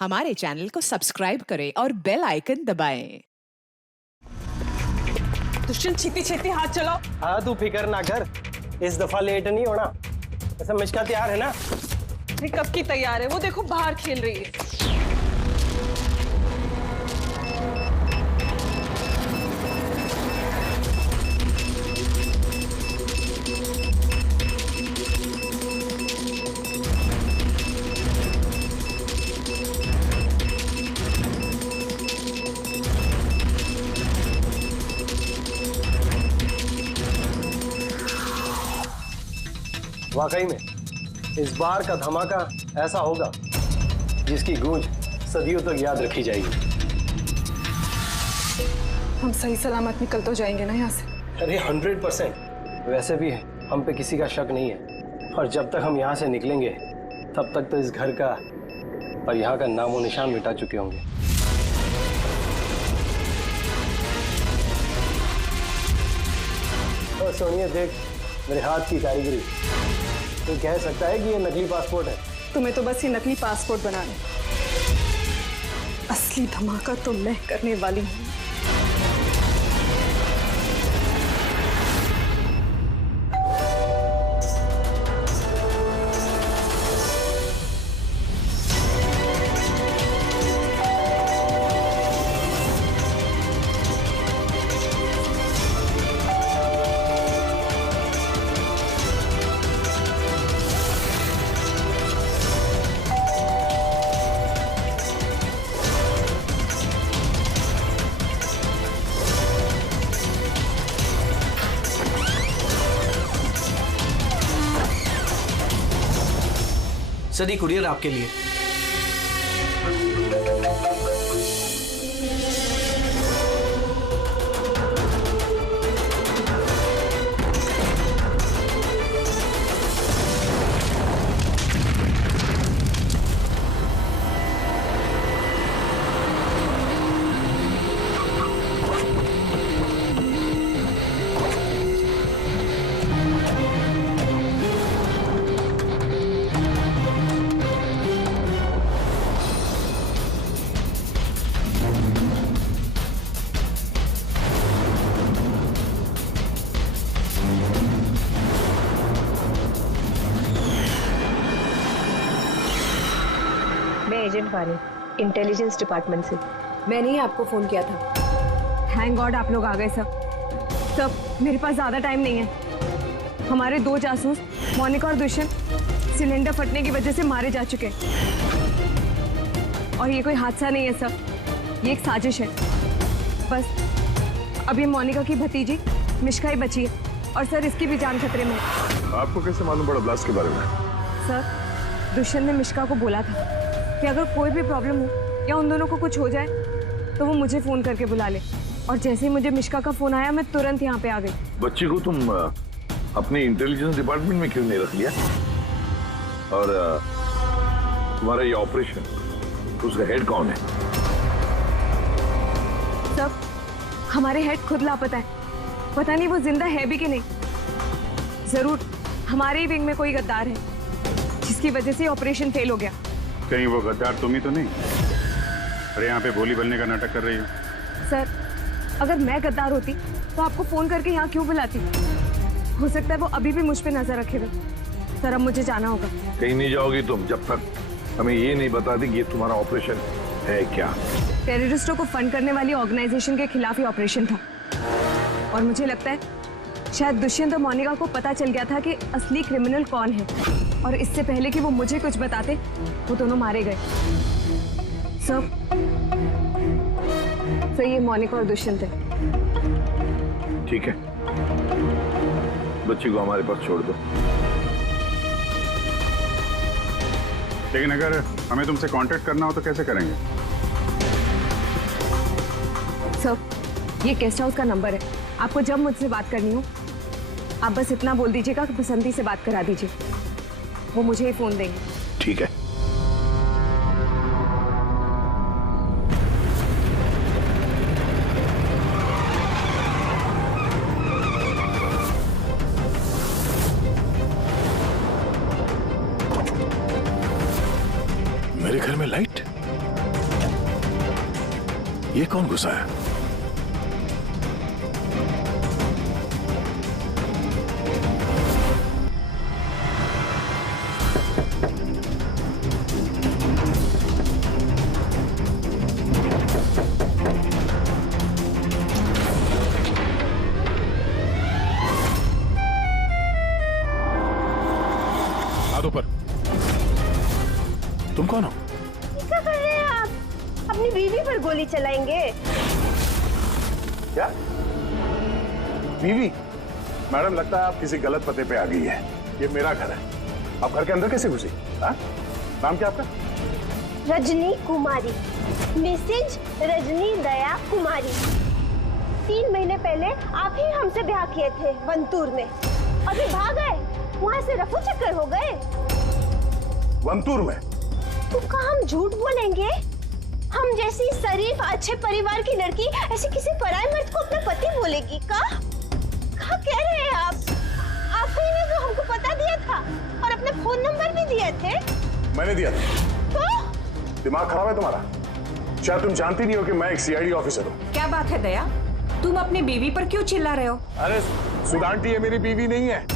हमारे चैनल को सब्सक्राइब करें और बेल आइकन दबाएं। दुष्यंत छेती छेती हाथ चलाओ। हाँ तू फिक्र ना कर, इस दफा लेट नहीं होना। ऐसा मिश्का तैयार है ना? अरे कब की तैयार है, वो देखो बाहर खेल रही है। वाकई में इस बार का धमाका ऐसा होगा जिसकी गूंज सदियों तक याद रखी जाएगी। हम सही सलामत निकल तो जाएंगे ना यहाँ से? अरे 100%। वैसे भी हम पे किसी का शक नहीं है, और जब तक हम यहाँ से निकलेंगे तब तक तो इस घर का और यहाँ का नामो निशान मिटा चुके होंगे। और सोनिया देख मेरे हाथ की कारीगरी, तो कह सकता है कि ये नकली पासपोर्ट है। तुम्हें तो बस ये नकली पासपोर्ट बनाना है, असली धमाका तो मैं करने वाली हूँ। सर, ये कुरियर आपके लिए। मैं एजेंट वानी, इंटेलिजेंस डिपार्टमेंट से। मैंने ही आपको फोन किया था। थैंक गॉड आप लोग आ गए सब। मेरे पास ज्यादा टाइम नहीं है। हमारे 2 जासूस मोनिका और दुष्यंत सिलेंडर फटने की वजह से मारे जा चुके हैं। और ये कोई हादसा नहीं है सर, ये एक साजिश है। बस अब ये मोनिका की भतीजी मिश्का ही बची है, और सर इसकी भी जान खतरे में है। आपको कैसे मालूम पड़ा ब्लास्ट के बारे में? सर दुष्यंत ने मिश्का को बोला था कि अगर कोई भी प्रॉब्लम हो या उन दोनों को कुछ हो जाए तो वो मुझे फोन करके बुला ले। और जैसे ही मुझे मिश्का का फोन आया मैं तुरंत यहाँ पे आ गई। बच्ची को तुम अपने इंटेलिजेंस डिपार्टमेंट में क्यों नहीं रख लिया? और तुम्हारा ये ऑपरेशन, उसका हेड कौन है? सब हमारे हेड खुद लापता है, पता नहीं वो जिंदा है भी कि नहीं। जरूर हमारे ही विंग में कोई गद्दार है जिसकी वजह से ऑपरेशन फेल हो गया। कहीं वो गद्दार तुम ही तो नहीं? अरे यहाँ पे बोली बनने का नाटक कर रही हो। सर अगर मैं गद्दार होती तो आपको फोन करके यहाँ क्यों बुलाती? हो सकता है वो अभी भी मुझ पे नजर रखे हुए। सर अब मुझे जाना होगा। कहीं नहीं जाओगी तुम जब तक हमें ये नहीं बता दी कि ये तुम्हारा ऑपरेशन है क्या। टेररिस्टों को फंड करने वाली ऑर्गेनाइजेशन के खिलाफ ही ऑपरेशन था, और मुझे लगता है शायद दुष्यंत और मोनिका को पता चल गया था कि असली क्रिमिनल कौन है, और इससे पहले कि वो मुझे कुछ बताते वो दोनों मारे गए। सर ये मोनिका और दुष्यंत है। ठीक है, बच्ची को हमारे पास छोड़ दो। लेकिन अगर हमें तुमसे कांटेक्ट करना हो तो कैसे करेंगे? सर ये गेस्ट हाउस का नंबर है, आपको जब मुझसे बात करनी हो आप बस इतना बोल दीजिएगा कि बसंती से बात करा दीजिए, वो मुझे ही फोन देंगे। ठीक है। मेरे घर में लाइट? ये कौन घुसा है? हाथ ऊपर। तुम कौन हो? क्या कर रहे हैं आप? अपनी बीवी पर गोली चलाएंगे? क्या बीवी? मैडम लगता है आप किसी गलत पते पे आ गई है। ये मेरा घर है, आप घर के अंदर कैसे घुसी? हाँ? नाम क्या आपका? रजनी कुमारी, मिसेज रजनी दया कुमारी। 3 महीने पहले आप ही हमसे ब्याह किए थे वंतूर में। अभी भाग गए, वहाँ से रफू चक्कर हो गए। वंतूर में? तो कहा हम झूठ बोलेंगे? हम जैसी शरीफ अच्छे परिवार की लड़की ऐसे किसी पराये मर्द को अपना पति बोलेगी का कह रहे हैं आप? आप ही ने तो हमको पता दिया था और अपने फोन नंबर भी दिए थे। मैंने दिया था। तो दिमाग खराब है तुम्हारा? शायद तुम जानती नहीं हो कि मैं एक सीआईडी ऑफिसर हूँ। क्या बात है दया, तुम अपनी बीवी पर क्यों चिल्ला रहे हो? अरे सुधांटी ये मेरी बीवी नहीं है।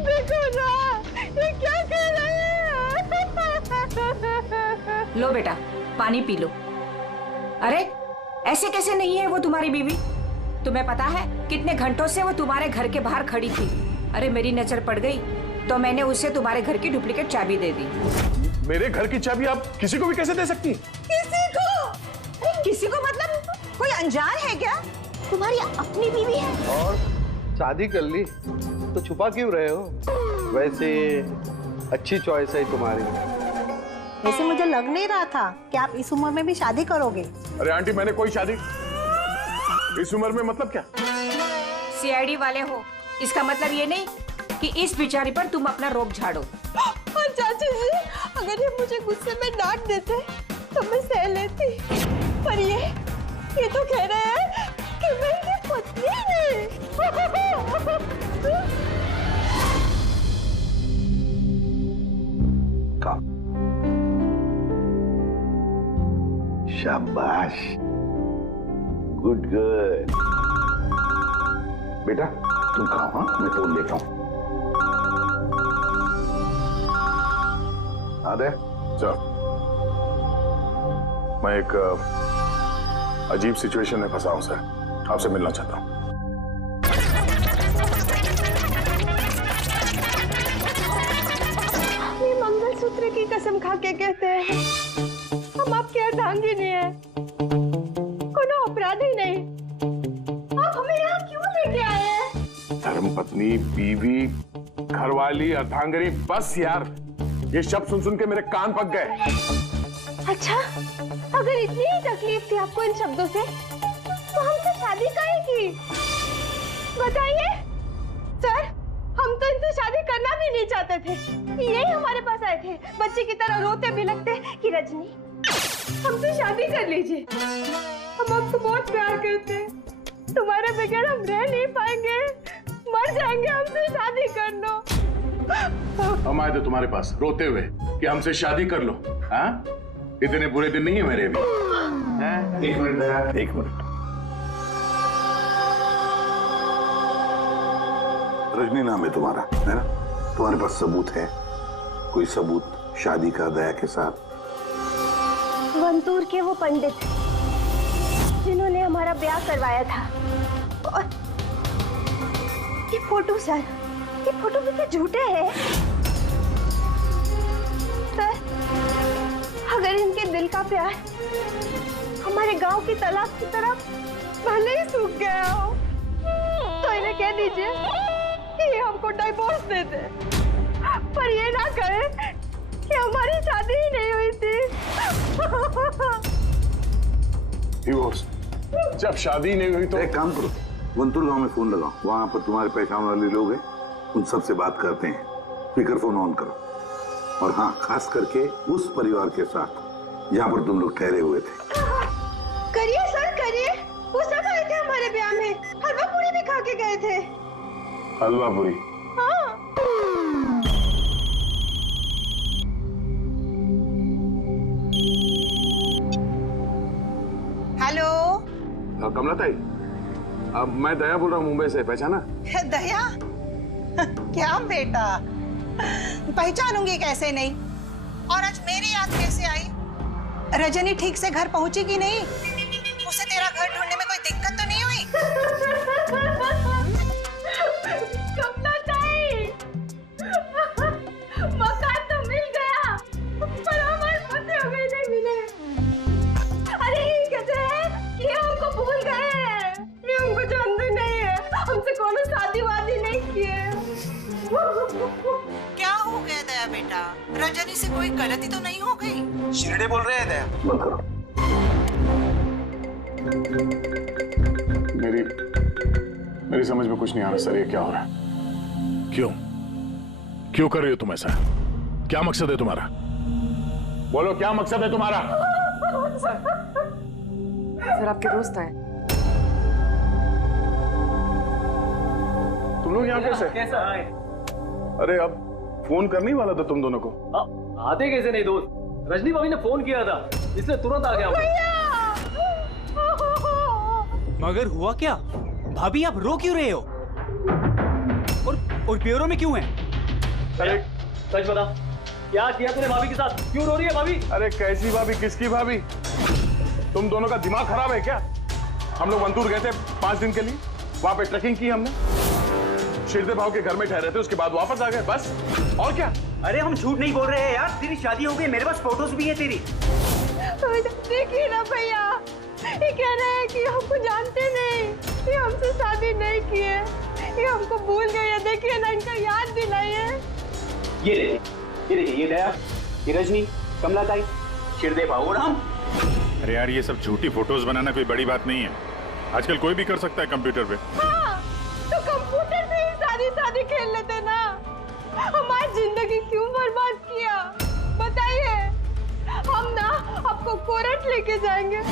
देखो ना, ये क्या कह रहे हैं? लो बेटा, पानी पी लो। अरे ऐसे कैसे नहीं है वो तुम्हारी बीवी? तुम्हें पता है कितने घंटों से वो तुम्हारे घर के बाहर खड़ी थी। अरे मेरी नजर पड़ गई तो मैंने उसे तुम्हारे घर की डुप्लीकेट चाबी दे दी। मेरे घर की चाबी आप किसी को भी कैसे दे सकती? किसी को? अरे किसी को मतलब कोई अनजान है क्या? तुम्हारी अपनी बीवी है। और शादी कर ली तो छुपा क्यों रहे हो? वैसे अच्छी चॉइस है तुम्हारी। वैसे मुझे लग नहीं रहा था कि आप इस उम्र में भी शादी करोगे। अरे आंटी मैंने कोई शादी इस उम्र में मतलब क्या? सीआईडी वाले हो, इसका मतलब ये नहीं कि इस बेचारी पर तुम अपना रोब झाड़ो। और चाची जी, अगर ये मुझे गुस्से में डांट देते तो मैं सह लेती, पर ये तो कह रहे हैं कि मैं इनकी पत्नी नहीं। शाबाश, गुड गर्ल। बेटा तुम खाओ, हाँ मैं फोन लेता हूँ। अरे चल, मैं एक अजीब सिचुएशन में फंसा हूं सर, आपसे मिलना चाहता हूँ। ये मंगलसूत्र की कसम खा के कहते हैं हम आपके अर्धांगिनी हैं, कोनो अपराधी नहीं। आप हमें यहाँ क्यों लेके आए हैं? धर्मपत्नी, बीवी, घरवाली, अर्धांगिनी, बस यार ये शब्द सुन सुन के मेरे कान पक गए। अच्छा, अगर इतनी ही तकलीफ थी आपको इन शब्दों से, तो हमसे शादी काहे की? बताइए सर, हम तो इनसे शादी करना भी नहीं चाहते थे। यही हमारे पास आए थे, बच्चे की तरह रोते बिलखते कि रजनी हमसे शादी कर लीजिए, हम आपको बहुत प्यार करते हैं, तुम्हारे बगैर हम रह नहीं पाएंगे, मर जाएंगे, हमसे शादी कर लो। हम आए थे तुम्हारे पास रोते हुए कि हमसे शादी कर लो। हाँ, इतने बुरे दिन नहीं है मेरे भी। एक मिनट, एक मिनट। रजनी नाम है तुम्हारा, है ना? तुम्हारे पास सबूत है? कोई सबूत शादी का दया के साथ? वंतूर के वो पंडित जिन्होंने हमारा ब्याह करवाया था, और ये फोटो सर, ये फोटो भी तो झूठे हैं सर। अगर इनके दिल का प्यार हमारे गांव की तालाब की तरह भले ही सूख गया हो, तो इन्हें कह दीजिए कि ये हमको डिवोर्स दे दे, पर ये ना कहे कि हमारी शादी ही नहीं हुई थी। डिवोर्स? जब शादी नहीं हुई तो एक काम करो, वंतूर गांव में फोन लगाओ, वहां पर तुम्हारे पहचान वाले लोग हैं, उन सबसे बात करते हैं। स्पीकर फोन ऑन करो, और हाँ, खास करके उस परिवार के साथ जहां पर तुम लोग ठहरे हुए थे। करिए सर, करिए। वो सब आए थे हमारे ब्याह में, हलवा पूरी भी खा के गए थे। हलवा पूरी? हाँ। कमला ताई, मैं दया बोल रहा हूँ मुंबई से, पहचाना? दया? क्या बेटा, पहचानूंगी कैसे नहीं। और आज मेरी याद कैसे आई? रजनी ठीक से घर पहुंची कि नहीं? उसे तेरा घर ढूंढने में कोई दिक्कत तो नहीं हुई? कमला ताई, मकान तो मिल गया, पर हमारे पते हो गए नहीं मिले। अरे ये कहते हैं कि हमको भूल गए हैं, ये हमको जानते नहीं है, हमसे कोनो शादी वादी नहीं किए। क्या हो गया दया बेटा? रजनी से कोई गलती तो नहीं हो गई? शिरडे बोल रहे हैं दया। बंद करो। मेरी समझ में कुछ नहीं आ रहा सर, ये क्या हो रहा है? क्यों कर रही हो तुम ऐसा? क्या मकसद है तुम्हारा? बोलो, क्या मकसद है तुम्हारा? सर आपके दोस्त आए। तुम लोग यहाँ कैसे? कैसा आए? अरे अब फोन करने ही वाला था तुम दोनों को। आते कैसे नहीं दोस्त? रजनी भाभी ने फोन किया था, इसलिए तुरंत आ गया। मगर हुआ क्या? भाभी आप रो क्यों रहे हो? और प्योरो में क्यों हैं? अरे सच बता, क्या किया तूने भाभी के साथ? क्यों रो रही है भाभी? अरे कैसी भाभी, किसकी भाभी? तुम दोनों का दिमाग खराब है क्या? हम लोग वंतूर गए थे 5 दिन के लिए, वहां पे ट्रैकिंग की हमने, शिरदे भाव के घर में ठहरे थे, उसके बाद वापस आ गए, बस। और क्या? अरे हम झूठ नहीं बोल रहे हैं यार, तेरी शादी हो गई, मेरे पास फोटोज भी है तेरी। देखिए ना भैया, ये कह रहे हैं कि हमको जानते नहीं, ये हमसे शादी नहीं किए, ये हमको भूल गए। देखिए ना, इनका याद दिलाइए। ये देखिए, ये दया, ये रजनी, कमला ताई, शिरदे भाऊ और हम। अरे यार, ये सब झूठी फोटोज बनाना कोई बड़ी बात नहीं है, आजकल कोई भी कर सकता है कंप्यूटर पे। हाँ, तो कंप्यूटर पे ही शादी खेल लेते ना, हमारी जिंदगी क्यों बर्बाद किया? बताइए। हम ना आपको कोर्ट लेके जाएंगे।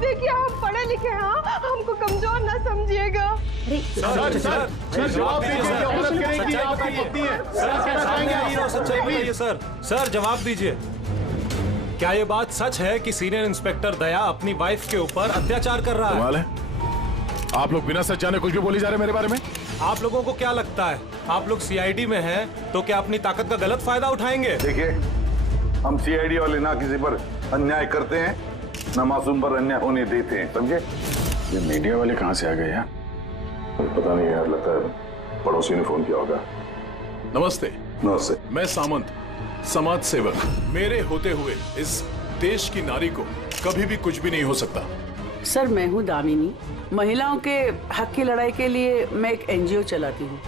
देखिए, हम पढ़े लिखे हैं, हमको कमजोर ना समझिएगा। सर जवाब दीजिए। सर जवाब दीजिए, क्या ये बात सच है कि सीनियर इंस्पेक्टर दया अपनी वाइफ के ऊपर अत्याचार कर रहा है? कमाल है, आप लोग बिना सच जाने कुछ भी बोली जा रहे हैं मेरे बारे में। आप लोगों को क्या लगता है, आप लोग सीआईडी में हैं तो क्या अपनी ताकत का गलत फायदा उठाएंगे? देखिए, हम सीआईडी वाले ना किसी पर अन्याय करते हैं, ना मासूम पर अन्याय होने देते हैं, समझे? ये मीडिया वाले कहाँ से आ गए यार? पता नहीं यार, लगता है पड़ोसी ने फोन किया होगा। नमस्ते। नमस्ते। मैं सामंत, समाज सेवक। मेरे होते हुए इस देश की नारी को कभी भी कुछ भी नहीं हो सकता। सर मैं हूँ दामिनी, महिलाओं के हक की लड़ाई के लिए मैं एक एनजीओ चलाती हूँ।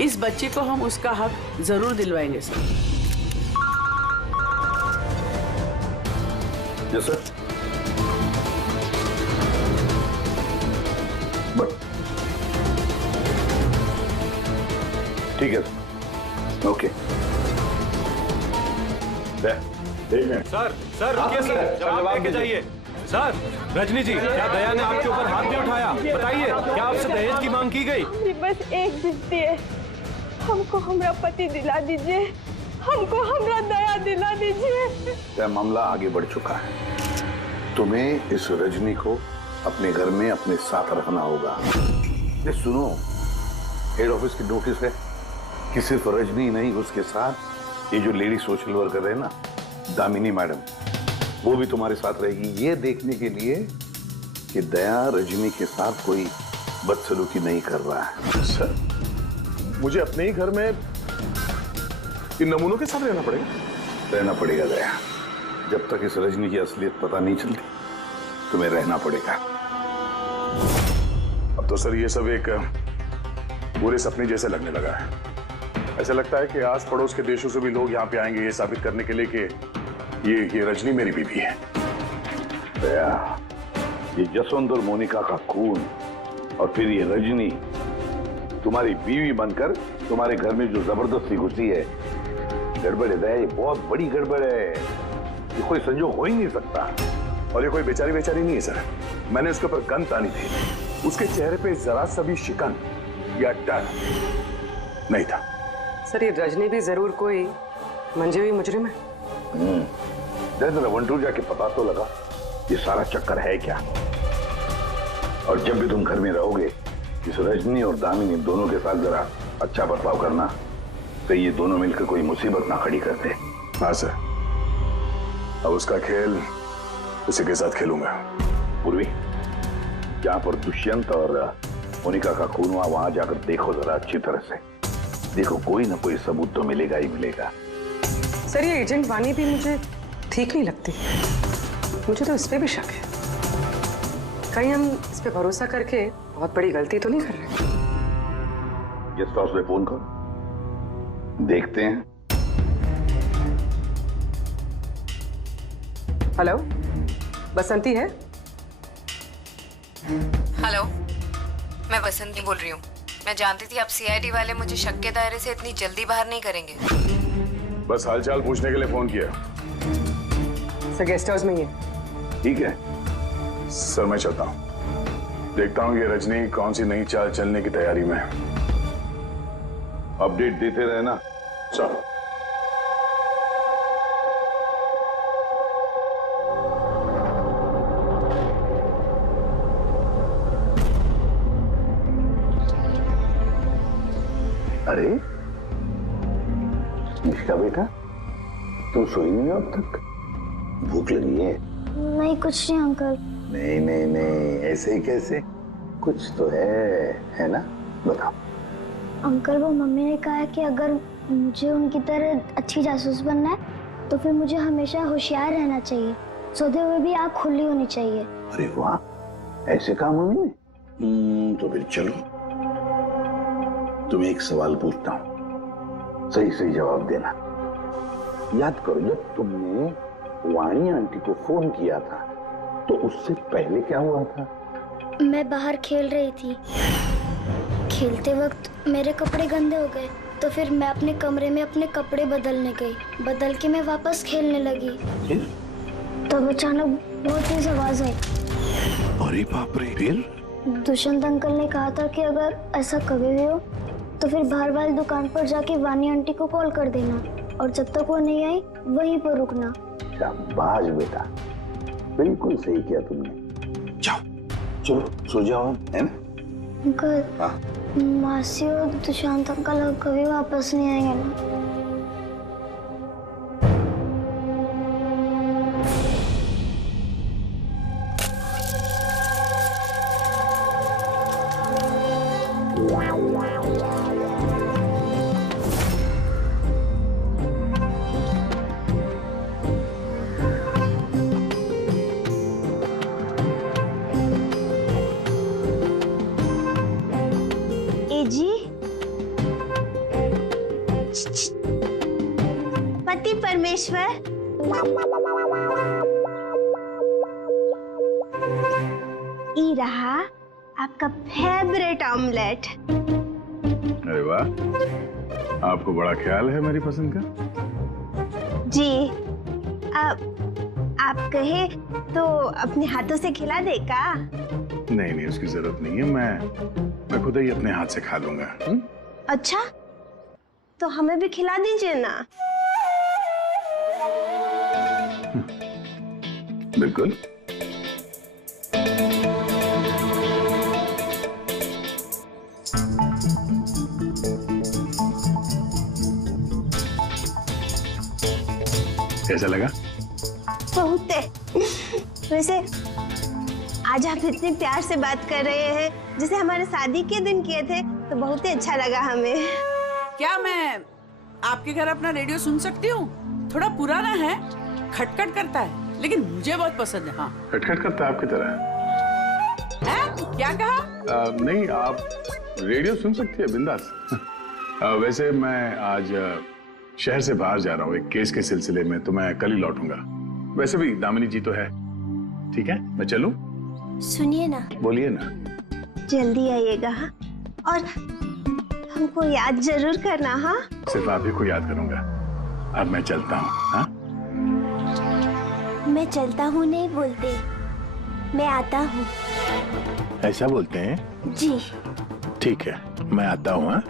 इस बच्चे को हम उसका हक जरूर दिलवाएंगे सर। Yes sir. ठीक है, ओके। सर रुकिए सर, जवाब देके जाइए। सर, रजनी जी, क्या दया ने आपके ऊपर हाथ नहीं उठाया? बताइए, क्या आपसे दहेज की मांग की गई? बस एक विनती है, हमको हमरा पति दिला दीजिए, हमको हमरा दया दिला दीजिए। यह मामला आगे बढ़ चुका है, तुम्हें इस रजनी को अपने घर में अपने साथ रखना होगा। ये सुनो, हेड ऑफिस की नोटिस है कि सिर्फ रजनी नहीं, उसके साथ ये जो लेडी सोशल वर्कर है ना, दामिनी मैडम, वो भी तुम्हारे साथ रहेगी, ये देखने के लिए कि दया रजनी के साथ कोई बदसलूकी नहीं कर रहा है। सर, मुझे अपने ही घर में इन नमूनों के साथ रहना पड़ेगा? रहना पड़ेगा दया, जब तक इस रजनी की असलियत पता नहीं चलती तुम्हें रहना पड़ेगा। अब तो सर ये सब एक पूरे सपने जैसे लगने लगा है। ऐसा लगता है कि आस पड़ोस के देशों से भी लोग यहाँ पे आएंगे ये साबित करने के लिए कि ये रजनी मेरी बीवी है। दया, ये जसवंत और मोनिका का खून और फिर ये रजनी तुम्हारी बीवी बनकर तुम्हारे घर में जो जबरदस्ती घुसी है, गड़बड़ है दया, ये बहुत बड़ी गड़बड़ है, ये कोई संजोग हो ही नहीं सकता। और ये कोई बेचारी नहीं है सर, मैंने उसके ऊपर गन तानी थी, उसके चेहरे पे जरा सा भी शिकन या डर नहीं था। सर, ये रजनी भी जरूर कोई मंजे हुई मुजरिम है। जरा वंटूर जाके पता तो लगा ये सारा चक्कर है क्या। और जब भी तुम घर में रहोगे इस रजनी और दामिनी दोनों के साथ जरा अच्छा बर्ताव करना, कहीं ये दोनों मिलकर कोई मुसीबत ना खड़ी करते। हाँ सर, अब उसका खेल उसी के साथ खेलूंगा। पूर्वी, जहां पर दुष्यंत और मोनिका का खून हुआ वहां जाकर देखो जरा अच्छी तरह से। देखो कोई ना कोई सबूत तो मिलेगा ही मिलेगा। सर ये एजेंट वानी भी मुझे ठीक नहीं लगती। मुझे तो इस पे भी शक है। कहीं हम इस पे भरोसा करके बहुत बड़ी गलती तो नहीं कर रहे? गेस्ट हाउस में फोन करो, देखते हैं। हेलो, बसंती है? हेलो, मैं बसंती बोल रही हूँ। मैं जानती थी आप सीआईडी वाले मुझे शक के दायरे से इतनी जल्दी बाहर नहीं करेंगे। बस हालचाल पूछने के लिए फोन किया। सर गेस्ट हाउस में ही है। ठीक है सर, मैं चलता हूँ। देखता हूँ ये रजनी कौन सी नई चाल चलने की तैयारी में। अपडेट देते रहना। सर। अरे निष्का बेटा, तुम सोई नहीं हो अब तक? भूख लगी है? नहीं कुछ नहीं अंकल। नहीं नहीं नहीं, ऐसे ही कैसे? कुछ तो है ना? बताओ। अंकल वो मम्मी ने कहा है कि अगर मुझे उनकी तरह अच्छी जासूस बनना है तो फिर मुझे हमेशा होशियार रहना चाहिए, सोते हुए भी आँख खुली होनी चाहिए। अरे वाह, ऐसे कहा मम्मी ने? तो फिर चलो, तुम्हें एक सवाल पूछता हूँ, सही सही जवाब देना। याद करो, जब तुमने वाणी आंटी को फोन किया था तो उससे पहले क्या हुआ था? मैं बाहर खेल रही थी। खेलते वक्त मेरे कपड़े गंदे हो गए तो फिर मैं अपने कमरे में अपने कपड़े बदलने गई। बदल के मैं वापस खेलने लगी। फिर? तब अचानक बहुत तेज आवाज आई। अरे बाप रे! फिर? दुष्यंत अंकल ने कहा था कि अगर ऐसा कभी भी हो तो फिर बाहर वाली दुकान पर जाके वानी आंटी को कॉल कर देना और जब तक वो नहीं आई वहीं पर रुकना। शाबाश बेटा, बिल्कुल सही किया तुमने। जाओ, चलो सो जाओ, है ना? अंकल, हाँ? मासी और दुष्यंत अंकल कभी वापस नहीं आएंगे ना? पति परमेश्वर, ये रहा आपका फेवरेट ऑमलेट। अरे वाह, आपको बड़ा ख्याल है मेरी पसंद का। जी, आप कहे तो अपने हाथों से खिला दे का? नहीं नहीं, उसकी जरूरत नहीं है, मैं खुद ही अपने हाथ से खा लूंगा। अच्छा, तो हमें भी खिला दीजिए ना। बिल्कुल। कैसा लगा? बहुत है। वैसे आज आप इतने प्यार से बात कर रहे हैं जैसे हमारे शादी के दिन किए थे, तो बहुत ही अच्छा लगा हमें। क्या मैं आपके घर अपना रेडियो सुन सकती हूँ? थोड़ा पुराना है, खटखट करता है, लेकिन मुझे बहुत पसंद है। हाँ, खटखट करता है आपकी तरह है? क्या कहा? नहीं, आप रेडियो सुन सकती है बिंदास। वैसे मैं आज शहर से बाहर जा रहा हूँ एक केस के सिलसिले में, तो मैं कल ही लौटूंगा। वैसे भी दामिनी जी तो है। ठीक है, मैं चलूं? सुनिए ना। बोलिए ना। जल्दी आइएगा और हमको याद जरूर करना। हाँ, सिर्फ आप ही को याद करूंगा। अब मैं चलता हूँ। हाँ, मैं चलता हूँ नहीं बोलते, मैं आता हूँ। ऐसा बोलते हैं? जी। ठीक है, मैं आता हूँ। हाँ?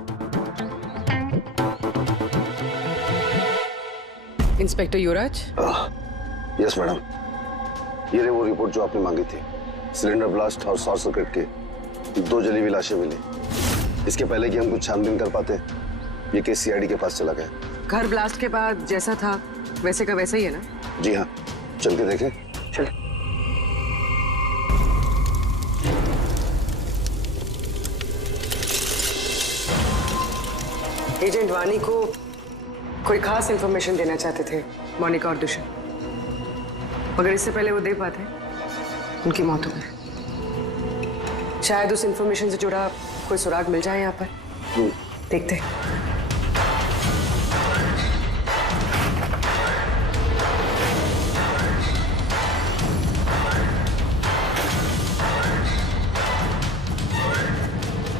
इंस्पेक्टर युवराज। यस मैडम, ये रही वो रिपोर्ट जो आपने मांगी थी। सिलेंडर ब्लास्ट और शॉर्ट सर्किट की 2 जली हुई लाशें मिली। इसके पहले कि हम कुछ छानबीन कर पाते, ये केस सीआईडी के पास चला गया। घर ब्लास्ट के बाद जैसा था वैसे का वैसा ही है ना? जी हाँ, चल के देखें। चल। एजेंट वानी को कोई खास इंफॉर्मेशन देना चाहते थे मोनिका और दुष्यंत, मगर इससे पहले वो दे पाते उनकी मौत हो गई। शायद उस इंफॉर्मेशन से जुड़ा कोई सुराग मिल जाए यहाँ पर। देखते हैं।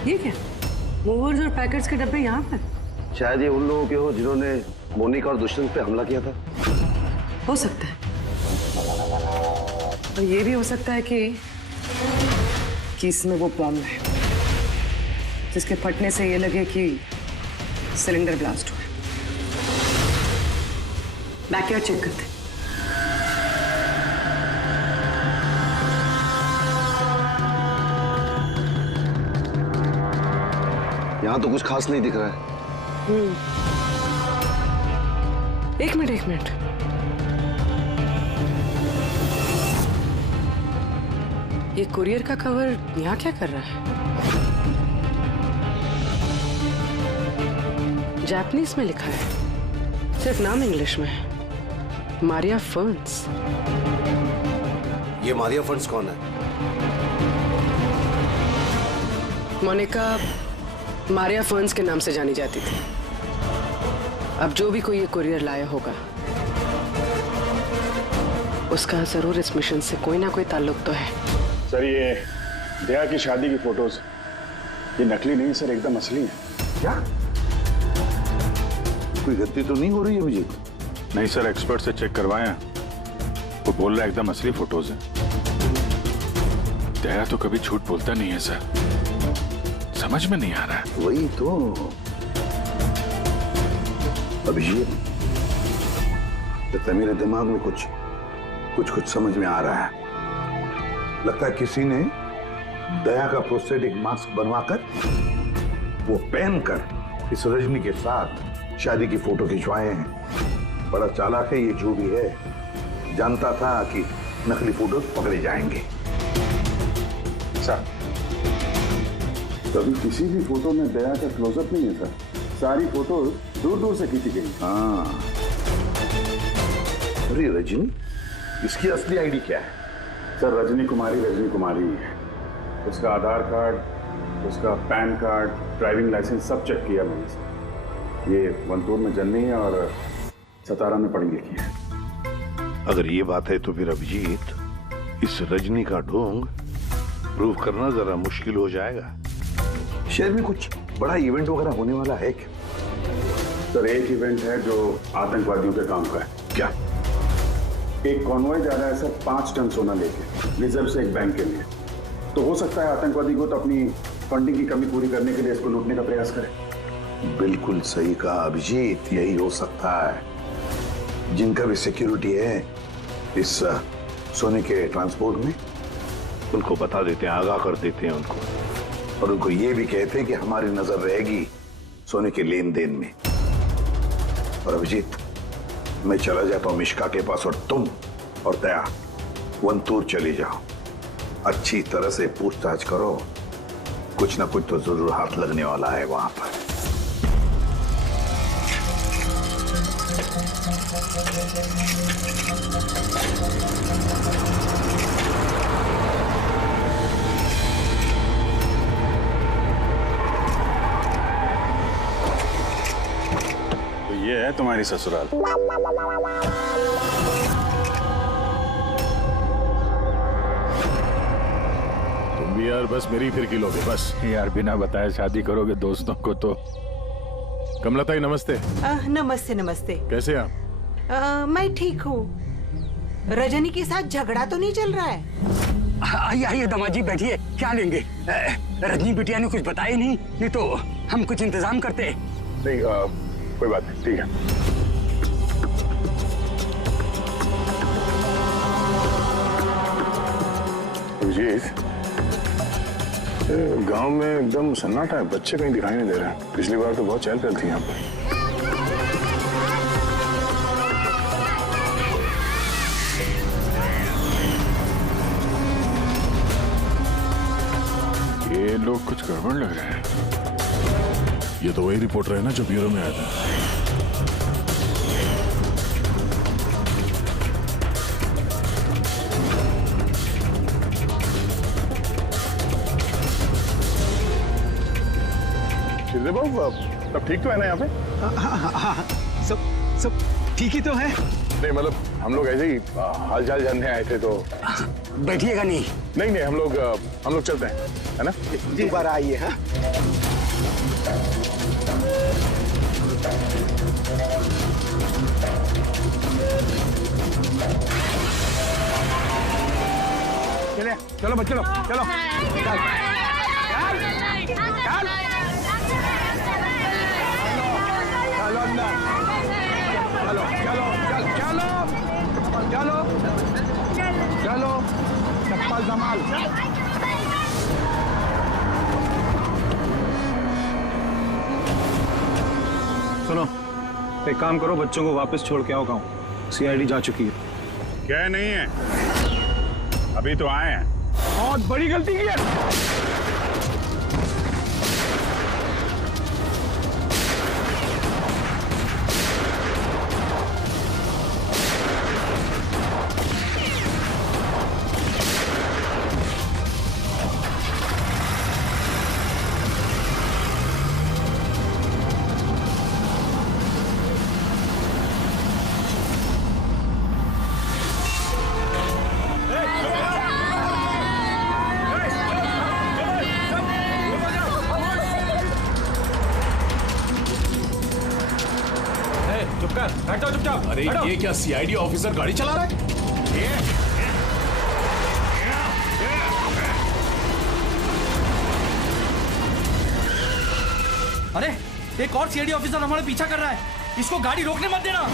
ये क्या? मूवर्स और पैकेट्स के डब्बे यहाँ पर? शायद ये उन लोगों के हो जिन्होंने मोनिका और दुष्यंत पे हमला किया था। हो सकता है, और ये भी हो सकता है कि इसमें वो बॉम्ब है जिसके फटने से ये लगे कि सिलेंडर ब्लास्ट हुआ। बैकयार्ड चेक करते। यहाँ तो कुछ खास नहीं दिख रहा है। एक मिनट। ये कुरियर का कवर यहाँ क्या कर रहा है? जापानीज में लिखा है, सिर्फ नाम इंग्लिश में है, मारिया फर्न्स। ये मारिया फर्न्स कौन है? मोनिका मारिया फर्न्स के नाम से जानी जाती थी। अब जो भी कोई ये कुरियर लाया होगा उसका जरूर इस मिशन से कोई ना कोई ताल्लुक तो है। सर, ये दया की शादी की फोटोज ये नकली नहीं सर, एकदम असली है। क्या? कोई गलती तो नहीं हो रही है मुझे? नहीं सर, एक्सपर्ट से चेक करवाया, वो बोल रहा है एकदम असली फोटोज है। दया तो कभी झूठ बोलता नहीं है सर, समझ में नहीं आ रहा है। वही तो अभिजीत, लगता है मेरे दिमाग में कुछ समझ में आ रहा है। लगता है किसी ने दया का प्रोस्थेटिक मास्क बनवाकर वो पहनकर इस रजनी के साथ शादी की फोटो खिंचवाए हैं। बड़ा चालाक है ये जो भी है, जानता था कि नकली फोटो पकड़े जाएंगे। सर, कभी किसी भी फोटो में दया का क्लोजअप नहीं है सर, सारी फोटो दूर दूर से खींची गई। हाँ, अरे रजनी, इसकी असली आईडी क्या है? सर, रजनी कुमारी है। उसका आधार कार्ड, उसका पैन कार्ड, ड्राइविंग लाइसेंस सब चेक किया मैंने सर। ये वंतूर में जन्मी है और सतारा में पढ़ी लिखी है। अगर ये बात है तो फिर अभिजीत, इस रजनी का ढोंग प्रूव करना जरा मुश्किल हो जाएगा। शहर में कुछ बड़ा इवेंट वगैरह होने वाला है क्या? सर, एक इवेंट है जो आतंकवादियों के काम का है। क्या? एक कॉन्वॉय जा रहा है सर 5 टन सोना लेके रिजर्व से एक बैंक के लिए। तो हो सकता है आतंकवादी को तो अपनी फंडिंग की कमी पूरी करने के लिए इसको लूटने का प्रयास करे। बिल्कुल सही कहा अभिजीत, यही हो सकता है। जिनका भी सिक्योरिटी है इस सोने के ट्रांसपोर्ट में, उनको बता देते हैं, आगाह कर देते हैं उनको, और उनको ये भी कहते हैं कि हमारी नजर रहेगी सोने के लेन देन में। और अभिजीत, मैं चला जाता हूं मिश्का के पास, और तुम और दया वंतूर चले जाओ। अच्छी तरह से पूछताछ करो, कुछ ना कुछ तो जरूर हाथ लगने वाला है वहां पर। तो ये है तुम्हारी ससुराल। तुम भी यार बस मेरी फिर किलोगे बस। यार बिना बताए शादी करोगे दोस्तों को तो। कमलताई नमस्ते। नमस्ते नमस्ते। कैसे आप? मैं ठीक हूँ। रजनी के साथ झगड़ा तो नहीं चल रहा है? आइए आइए दामाद जी बैठिए, क्या लेंगे? रजनी बिटिया ने कुछ बताया नहीं तो हम कुछ इंतजाम करते। नहीं, कोई बात नहीं, ठीक है। अजीत, गांव में एकदम सन्नाटा है, बच्चे कहीं दिखाई नहीं दे रहे हैं। पिछली बार तो बहुत चहल पहल थी यहाँ पर। ये लोग कुछ गड़बड़ लग रहे हैं। ये तो वही रिपोर्टर है ना जो ब्यूरो में आया था। शिरदे बाबू, सब ठीक तो है ना यहाँ पे? हाँ, सब ठीक ही तो है। नहीं मतलब हम लोग ऐसे ही हाल चाल जानने आए थे तो। बैठिएगा नहीं? नहीं, हम लोग चलते हैं, है ना? दोबारा आइए। हाँ, चले, चलो बच्चे लोग, चलो। चलो, चप्पल संभाल। सुनो, एक काम करो, बच्चों को वापस छोड़ के आओ गाँव। सीआईडी जा चुकी है। क्या नहीं है? अभी तो आए हैं। बहुत बड़ी गलती की है। बैठ जाओ चुपचाप। अरे ये क्या सीआईडी ऑफिसर गाड़ी चला रहा है? अरे एक और सीआईडी ऑफिसर हमारे पीछा कर रहा है, इसको गाड़ी रोकने मत देना।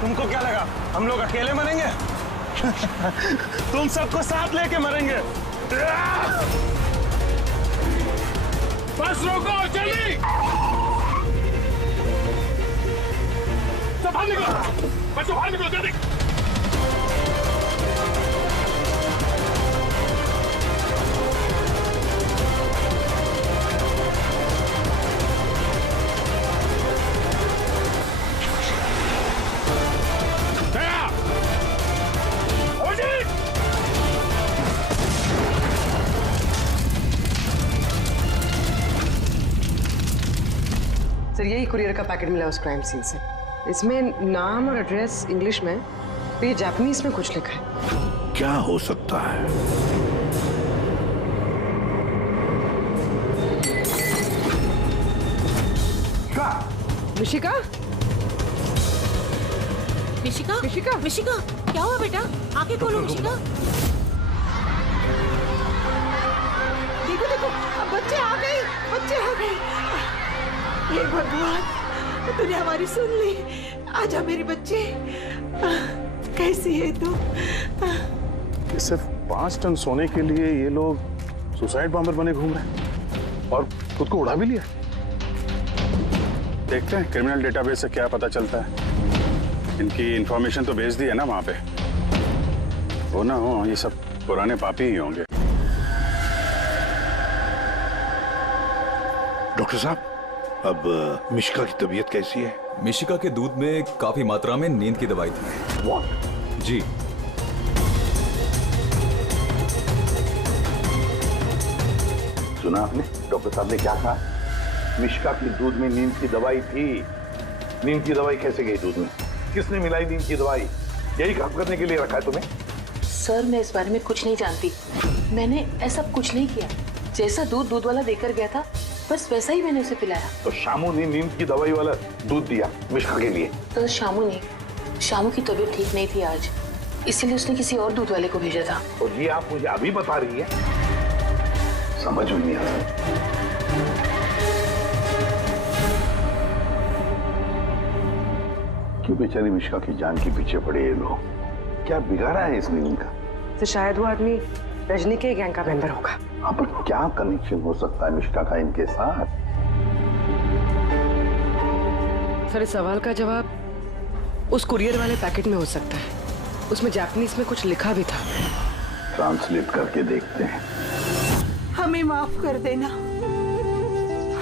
तुमको क्या लगा हम लोग अकेले मरेंगे? तुम सबको साथ लेके मरेंगे। बस रोको, जल्दी! सब बाहर निकलो, बच्चों बाहर निकलो जल्दी! सर यही कुरियर का पैकेट मिला उस क्राइम सीन से। इसमें नाम और एड्रेस इंग्लिश में, तो ये जापानीज में कुछ लिखा है। क्या हो सकता है? मिशिका? मिशिका? मिशिका? मिशिका? क्या हुआ बेटा? आंखें खोलो मिशिका। देखो देखो, अब बच्चे आ गए, बच्चे आ गए। हे भगवान, तूने हमारी सुन ली। आजा मेरे बच्चे। कैसी है तू? ये सिर्फ 5 टन सोने के लिए ये लोग सुसाइड बॉम्बर बने घूम रहे हैं और खुद को उड़ा भी लिया। देखते हैं क्रिमिनल डेटाबेस से क्या पता चलता है। इनकी इंफॉर्मेशन तो भेज दी है ना वहां पे। वो ना हो ये सब पुराने पापी ही होंगे। डॉक्टर साहब, अब मिशिका की तबीयत कैसी है? मिशिका के दूध में काफी मात्रा में नींद की दवाई थी। What? जी। सुना आपने डॉक्टर साहब ने क्या कहा? मिशिका की दूध में नींद की दवाई थी। नींद की दवाई कैसे गई दूध में? किसने मिलाई नींद की दवाई? यही काम करने के लिए रखा है तुम्हें? सर मैं इस बारे में कुछ नहीं जानती। मैंने ऐसा कुछ नहीं किया। जैसा दूध वाला देकर गया था बस वैसा ही मैंने उसे पिलाया। तो शामू ने नींद की दवाई वाला दूध दिया मिशिका के लिए? तो शामू की तबीयत ठीक नहीं थी आज, इसलिए उसने किसी और दूध वाले को भेजा था। और ये आप मुझे अभी बता रही है? समझ में नहीं आ रहा। क्यों बेचारी मिशिका की जान के पीछे पड़े ये लोग? क्या बिगाड़ा है इसने इनका? तो शायद वो आदमी रजनी के गैंग का मेंबर होगा। हाँ, पर क्या कनेक्शन हो सकता है मिशिका का इनके साथ? सर इस सवाल का जवाब उस कुरियर वाले पैकेट में हो सकता है। उसमें जापानीज में कुछ लिखा भी था। ट्रांसलेट करके देखते हैं। हमें माफ कर देना,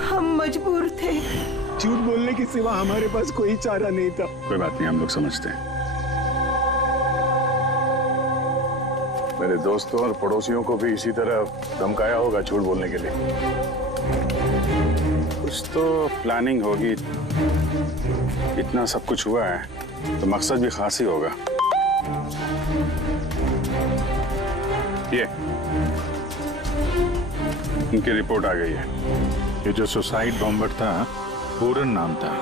हम मजबूर थे। झूठ बोलने के सिवा हमारे पास कोई चारा नहीं था। कोई बात नहीं, हम लोग समझते हैं। मेरे दोस्तों और पड़ोसियों को भी इसी तरह धमकाया होगा झूठ बोलने के लिए। कुछ तो प्लानिंग होगी। इतना सब कुछ हुआ है तो मकसद भी खास ही होगा। ये इनकी रिपोर्ट आ गई है। ये जो सुसाइड बॉम्बर था पूरन नाम था।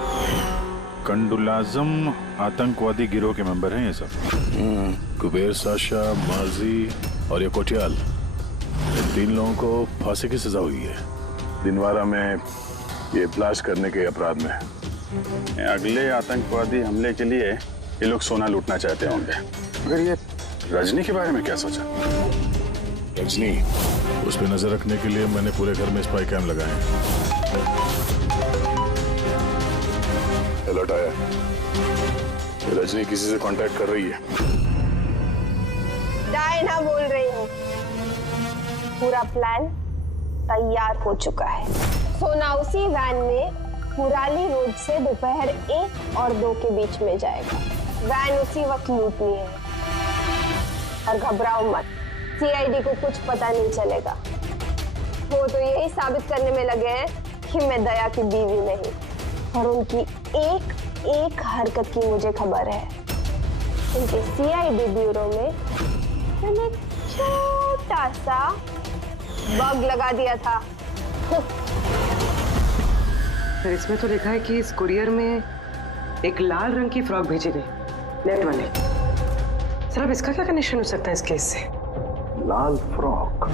कंडुलाजम आतंकवादी गिरोह के मेंबर हैं ये सब। कुबेर साशा, माजी और ये कोटियाल, इन 3 लोगों को फांसी की सजा हुई है दिनवारा में ये ब्लास्ट करने के अपराध में। अगले आतंकवादी हमले के लिए ये लोग सोना लूटना चाहते होंगे। मगर ये रजनी के बारे में क्या सोचा? रजनी, उस पर नजर रखने के लिए मैंने पूरे घर में स्पाई कैम लगाए हैं। अलर्ट आया, रजनी किसी से कांटेक्ट कर रही है। डायना बोल रही हूँ। पूरा प्लान तैयार हो चुका है। सोना उसी वैन में मुराली रोड से दोपहर 1 और 2 के बीच में जाएगा। वैन उसी वक्त लूटनी है। और घबराओ मत, सीआईडी को कुछ पता नहीं चलेगा। वो तो यही साबित करने में लगे हैं कि मैं दया की बीवी नहीं, और उनकी एक हरकत की मुझे खबर है। उनके सीआईडी ब्यूरो में मैंने छोटा सा बग लगा दिया था। सर इसमें तो लिखा है कि इस कुरियर में एक लाल रंग की फ्रॉक भेजी गई, नेट वाले। सर अब इसका क्या कनेक्शन हो सकता है इस केस से? लाल फ्रॉक?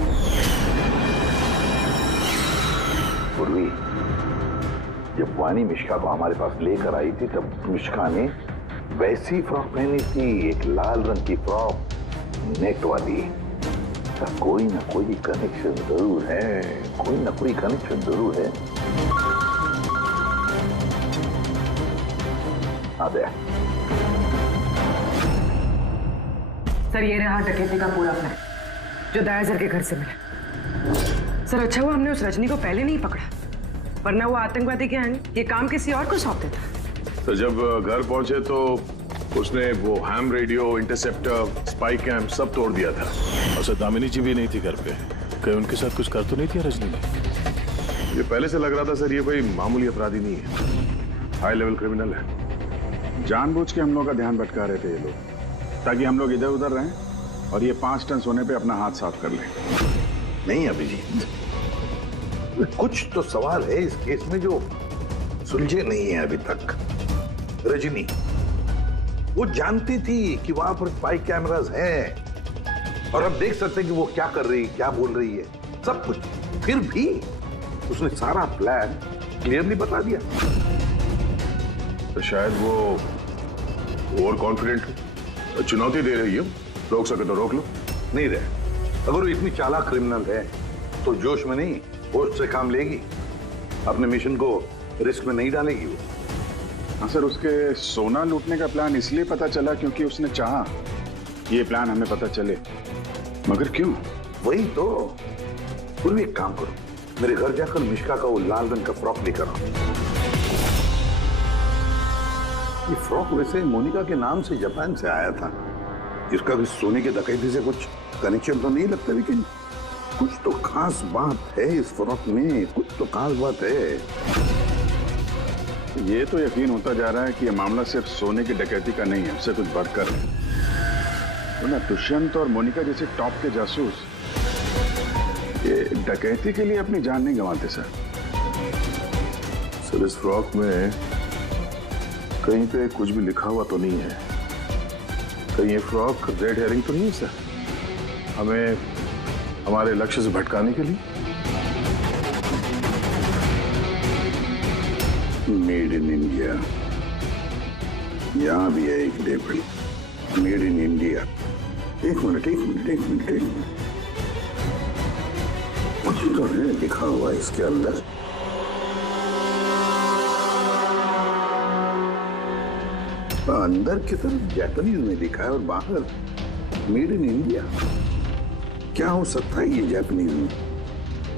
पूर्वी, जब वानी मिशिका को हमारे पास लेकर आई थी तब मिशिका ने वैसी फ्रॉक पहनी थी, एक लाल रंग की फ्रॉक, नेट वाली। कोई ना कोई कनेक्शन जरूर है, कोई ना कोई कनेक्शन जरूर है। आ गया। सर ये रहा डकैती का पूरा प्लान जो दया सर के घर से मिला। सर अच्छा हुआ हमने उस रजनी को पहले नहीं पकड़ा, वरना वो आतंकवादी गैंग ये काम किसी और को सौंप देता। तो जब घर पहुंचे तो उसने वो ham radio, interceptor, spy camp सब तोड़ दिया था। और दामिनी जी भी नहीं थी घर पे। कहीं उनके साथ कुछ कर तो नहीं थी रजनी ने? ये पहले से लग रहा था सर, ये कोई मामूली अपराधी नहीं है, हाई लेवल क्रिमिनल है। जानबूझ के हम लोग का ध्यान भटका रहे थे ये लोग, ताकि हम लोग इधर उधर रहें और ये 5 टन सोने पे अपना हाथ साफ कर लें। नहीं अभिजीत, कुछ तो सवाल है इस केस में जो सुलझे नहीं है अभी तक। रजनी वो जानती थी कि वहां पर स्पाई कैमरास हैं और अब देख सकते हैं कि वो क्या कर रही है, क्या बोल रही है, सब कुछ। फिर भी उसने सारा प्लान क्लियरली बता दिया। तो शायद वो ओवर कॉन्फिडेंट हो, चुनौती दे रही हो। रोक सके तो रोक लो। नहीं रहे, अगर वो इतनी चालाक क्रिमिनल है तो जोश में नहीं, होश से काम लेगी, अपने मिशन को रिस्क में नहीं डालेगी वो। हाँ सर, उसके सोना लूटने का प्लान इसलिए पता चला क्योंकि उसने चाहा ये प्लान हमें पता चले, मगर क्यों? वही तो। फिर भी एक काम करो, मेरे घर जाकर मिश्का का वो लाल रंग का फ्रॉक लेकर आओ। ये फ्रॉक वैसे मोनिका के नाम से जापान से आया था। इसका भी सोने की डकैती से कुछ कनेक्शन तो नहीं लगता, लेकिन कुछ तो खास बात है इस फ्रॉक में, कुछ तो खास बात है। ये तो यकीन होता जा रहा है कि ये मामला सिर्फ सोने की डकैती का नहीं है, उससे कुछ बढ़कर है। तो ना दुष्यंत और मोनिका जैसे टॉप के जासूस ये डकैती के लिए अपनी जान नहीं गंवाते सर। सर, इस फ्रॉक में कहीं पे कुछ भी लिखा हुआ तो नहीं है? कहीं ये फ्रॉक रेड हेयरिंग तो नहीं है सर, हमें हमारे लक्ष्य से भटकाने के लिए? मेड इन इंडिया, यहां भी है एक लेबल, मेड इन इंडिया। एक मिनट कुछ तो है लिखा हुआ इसके अंदर। अंदर की तरफ जापानीज में लिखा है और बाहर मेड इन इंडिया। क्या हो सकता है ये जापानीज में?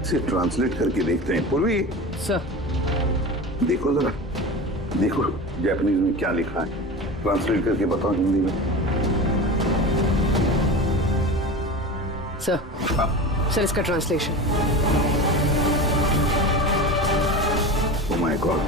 इसे ट्रांसलेट करके देखते हैं। पूर्वी सर, देखो जरा, देखो जापानीज में क्या लिखा है, ट्रांसलेट करके बताओ हिंदी में। सर, सर इसका ट्रांसलेशन। Oh my God.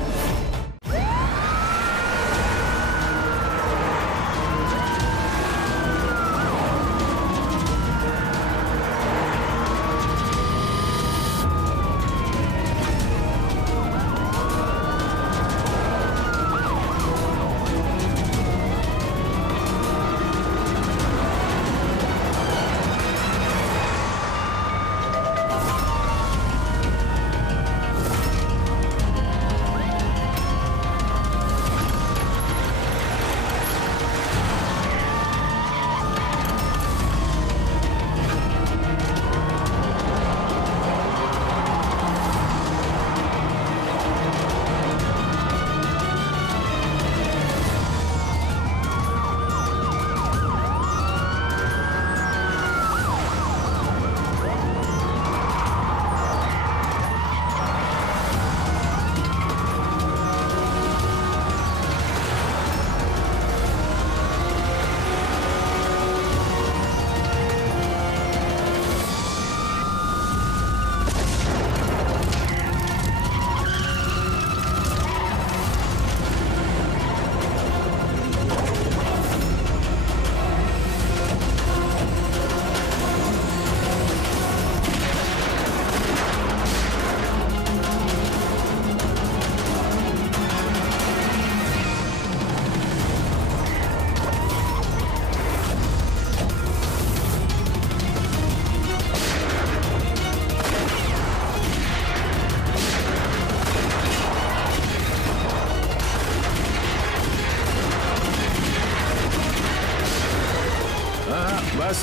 बस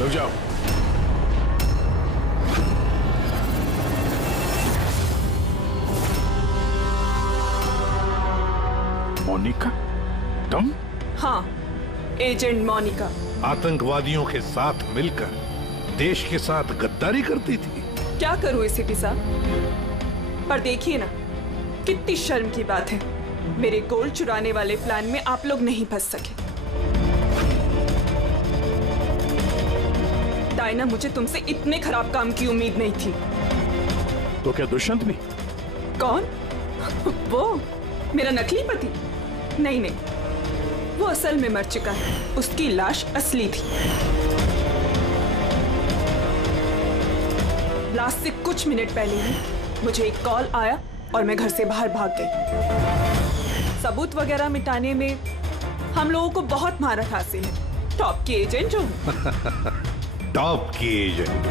रुक जाओ। मोनिका, तुम? हाँ, एजेंट मोनिका। आतंकवादियों के साथ मिलकर देश के साथ गद्दारी करती थी। क्या करूं एसीपी साहब, पर देखिए ना, कितनी शर्म की बात है, मेरे गोल्ड चुराने वाले प्लान में आप लोग नहीं फंस सके। डायना, मुझे तुमसे इतने खराब काम की उम्मीद नहीं थी। तो क्या दुष्यंत भी? कौन? वो मेरा नकली पति? नहीं नहीं, वो असल में मर चुका है, उसकी लाश असली थी। लास्ट से कुछ मिनट पहले ही मुझे एक कॉल आया और मैं घर से बाहर भाग गई। सबूत वगैरह मिटाने में हम लोगों को बहुत महारत हासिल है। टॉप की एजेंट हूँ। टॉप की एजेंट?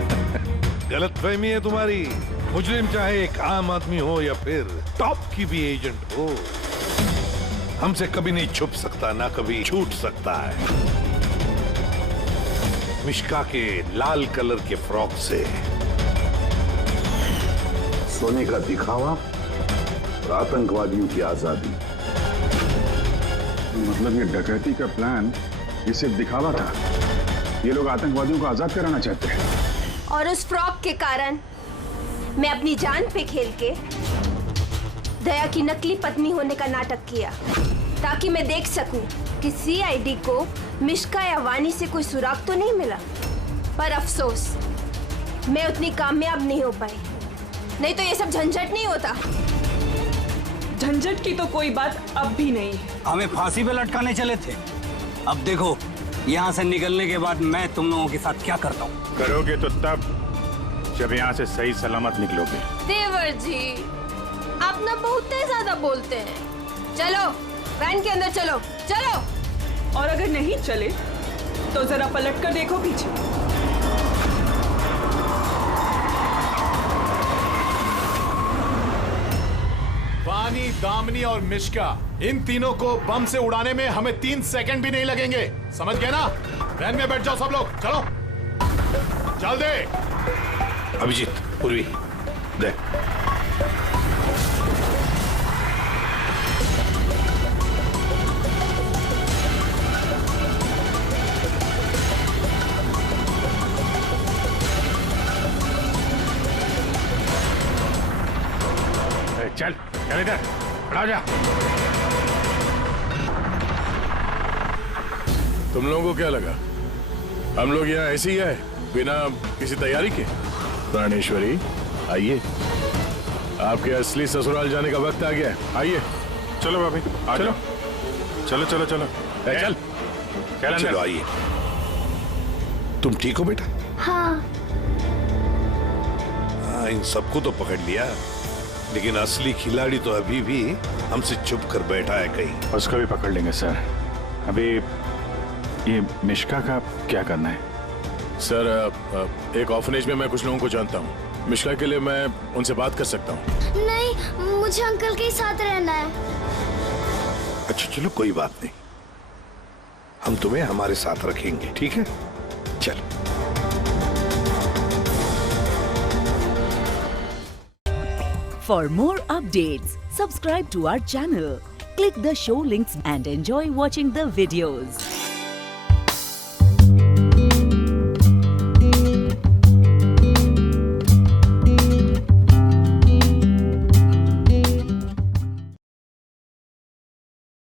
गलतफहमी है तुम्हारी। मुजरिम चाहे एक आम आदमी हो या फिर टॉप की भी एजेंट हो, हमसे कभी नहीं छुप सकता, ना कभी छूट सकता है। मिश्का के लाल कलर के फ्रॉक से। सोने का दिखावा और आतंकवादियों की आजादी। मतलब ये डकैती का प्लान ये सिर्फ दिखावा था। ये लोग आतंकवादियों को आजाद कराना चाहते हैं। और उस फ्रॉक के कारण मैं अपनी जान पे खेल के दया की नकली पत्नी होने का नाटक किया, ताकि मैं देख सकूं कि सीआईडी को मिश्का या वानी से कोई सुराग तो नहीं मिला। पर अफसोस मैं उतनी कामयाब नहीं हो पाई, नहीं तो ये सब झंझट नहीं होता। झंझट की तो कोई बात अब भी नहीं है। हमें फांसी पे लटकाने चले थे, अब देखो यहाँ से निकलने के बाद मैं तुम लोगों के साथ क्या करता हूँ। करोगे तो तब जब यहाँ से सही सलामत निकलोगे। देवर जी, आप ना बहुत ज्यादा बोलते हैं। चलो वैन के अंदर चलो, चलो। और अगर नहीं चले तो जरा पलट कर देखो पीछे। वानी, दामिनी और मिश्का, इन तीनों को बम से उड़ाने में हमें 3 सेकंड भी नहीं लगेंगे। समझ गए ना? वैन में बैठ जाओ सब लोग, चलो चल दे। अभिजीत, पूर्वी, दे। चल चल इधर, खड़ा जा। तुम लोगों को क्या लगा हम लोग यहाँ ऐसे ही आए बिना किसी तैयारी के? प्राणेश्वरी, आइए, आपके असली ससुराल जाने का वक्त आ गया है। आइए। चलो भाभी, आ चलो चलो चलो चलो चल चलो आइए। तुम ठीक हो बेटा? हाँ। हाँ, इन सबको तो पकड़ लिया, लेकिन असली खिलाड़ी तो अभी भी हमसे छुप कर बैठा है कहीं। उसको भी पकड़ लेंगे सर। अभी ये मिश्का का क्या करना है? सर, एक ऑर्फनेज में मैं कुछ लोगों को जानता हूँ। मिश्का के लिए मैं उनसे बात कर सकता हूँ। नहीं, मुझे अंकल के साथ रहना है। अच्छा चलो, कोई बात नहीं, हम तुम्हें हमारे साथ रखेंगे, ठीक है? चल। For more updates, subscribe to our channel, click the show links and enjoy watching the videos.